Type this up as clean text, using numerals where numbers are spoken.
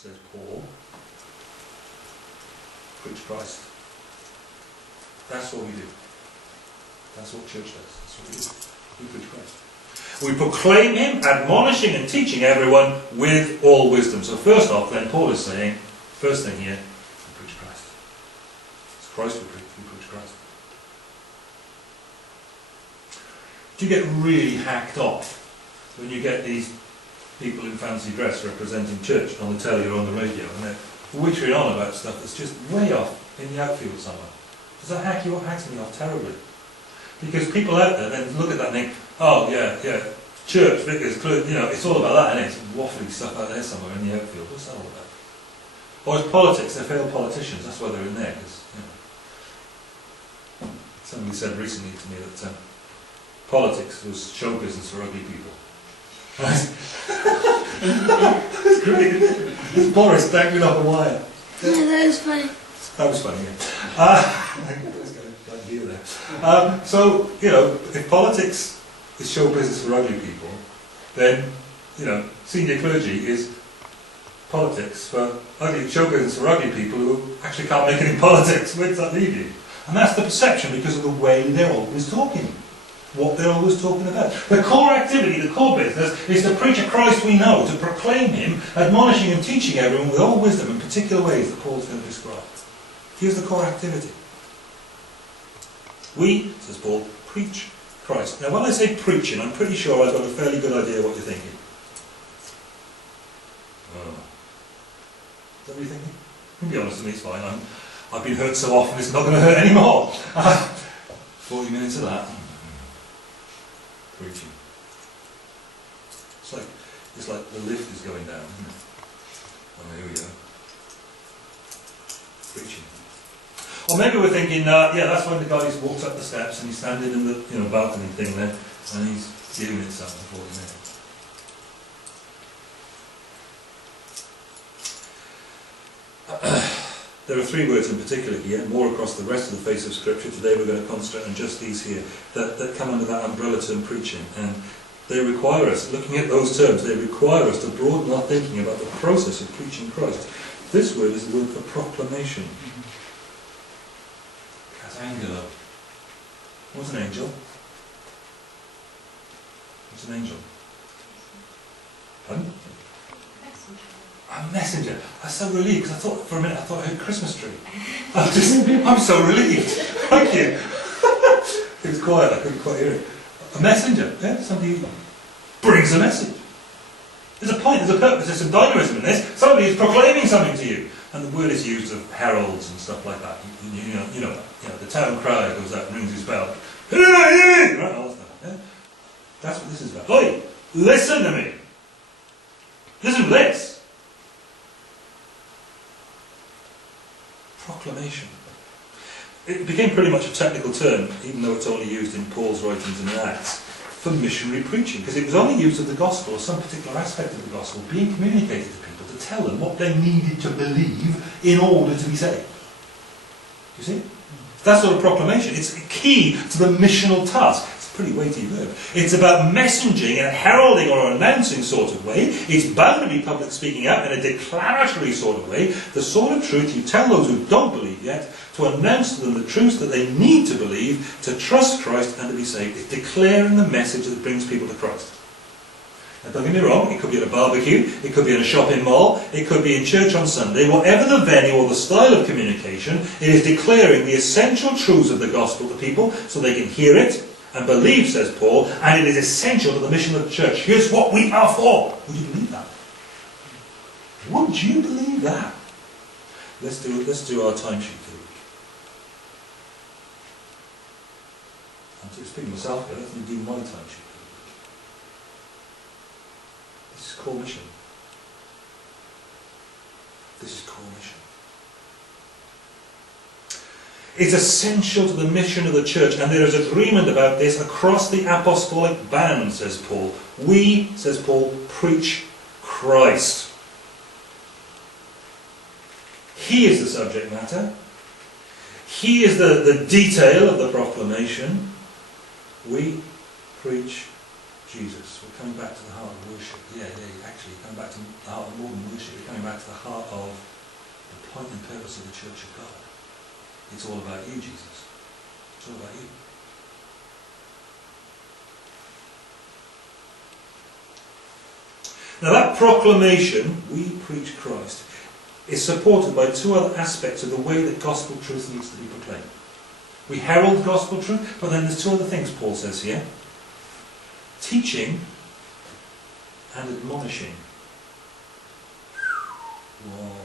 says Paul, preach Christ. That's what we do. That's what church does. That's what we do. We preach Christ. We proclaim him, admonishing and teaching everyone with all wisdom. So first off, then, Paul is saying, first thing here, we preach Christ. It's Christ we preach Christ. Do you get really hacked off when you get these people in fancy dress representing church on the telly or on the radio, and they're wittering on about stuff that's just way off in the outfield somewhere? Does that hack you off? Hacks me off terribly. Because people out there then look at that and think, oh yeah, church, vicars, it's all about that, isn't it? It's waffly stuff out there somewhere in the outfield. What's that all about? Or it's politics, they're failed politicians, that's why they're in there. Cause, somebody said recently to me that politics was show business for ugly people. Right? It's great, isn't it? It's Boris dangling off a wire. Yeah, that was funny. That was funny, yeah. So, if politics is show business for ugly people, then, senior clergy is politics for show business for ugly people who actually can't make it in politics. Where does that leave you? And that's the perception because of the way they're always talking. What they're always talking about. The core activity, the core business, is to preach a Christ we know, to proclaim him, admonishing and teaching everyone with all wisdom in particular ways that Paul's going to describe. Here's the core activity. We, says Paul, preach Christ. Now when I say preaching, I'm pretty sure I've got a fairly good idea what you're thinking. Oh. Is that what you're thinking? You can be honest with me, it's fine. I've been hurt so often it's not going to hurt anymore. 40 minutes of that. Preaching. It's like the lift is going down, isn't it? Oh, here we go. Preaching. Or maybe we're thinking, that's when the guy walks up the steps and he's standing in the balcony thing there, and he's giving it something for 40 minutes. There are three words in particular here, more across the rest of the face of Scripture. Today we're going to concentrate on just these here, that come under that umbrella term preaching. And they require us, looking at those terms, they require us to broaden our thinking about the process of preaching Christ. This word is the word for proclamation. Angelo. What's an angel? What's an angel? Pardon? A messenger. I'm so relieved because for a minute I thought I heard Christmas tree. I'm so relieved. Thank you. It was quiet, I couldn't quite hear it. A messenger, somebody who brings a message. There's a point, there's a purpose, there's some dynamism in this. Somebody is proclaiming something to you. And the word is used of heralds and stuff like that. The town crier goes out and rings his bell. Right, all that stuff. Yeah? That's what this is about. Oi, listen to me. Listen to this. Proclamation. It became pretty much a technical term, even though it's only used in Paul's writings and in Acts, for missionary preaching, because it was only used of the gospel, or some particular aspect of the gospel, being communicated to people to tell them what they needed to believe in order to be saved. You see? That sort of proclamation. It's key to the missional task. It's a pretty weighty verb. It's about messaging in a heralding or announcing sort of way. It's bound to be public speaking out in a declaratory sort of way. The sort of truth you tell those who don't believe yet, to announce to them the truths that they need to believe, to trust Christ and to be saved. It's declaring the message that brings people to Christ. Now don't get me wrong, it could be at a barbecue, it could be in a shopping mall, it could be in church on Sunday. Whatever the venue or the style of communication, it is declaring the essential truths of the gospel to people so they can hear it and believe, says Paul, and it is essential to the mission of the church. Here's what we are for. Would you believe that? Would you believe that? Let's do our timesheet for the week. I'm speaking myself here, let me do my timesheet. This is core mission. This is core mission. It's essential to the mission of the church, and there is agreement about this across the apostolic band, says Paul. We, says Paul, preach Christ. He is the subject matter. He is the detail of the proclamation. We preach Jesus. We're coming back to the heart of worship. Yeah, actually, coming back to the heart of more than worship. We're coming back to the heart of the point and purpose of the Church of God. It's all about you, Jesus. It's all about you. Now that proclamation, we preach Christ, is supported by two other aspects of the way that gospel truth needs to be proclaimed. We herald gospel truth, but then there's two other things Paul says here. Teaching and admonishing. Whoa.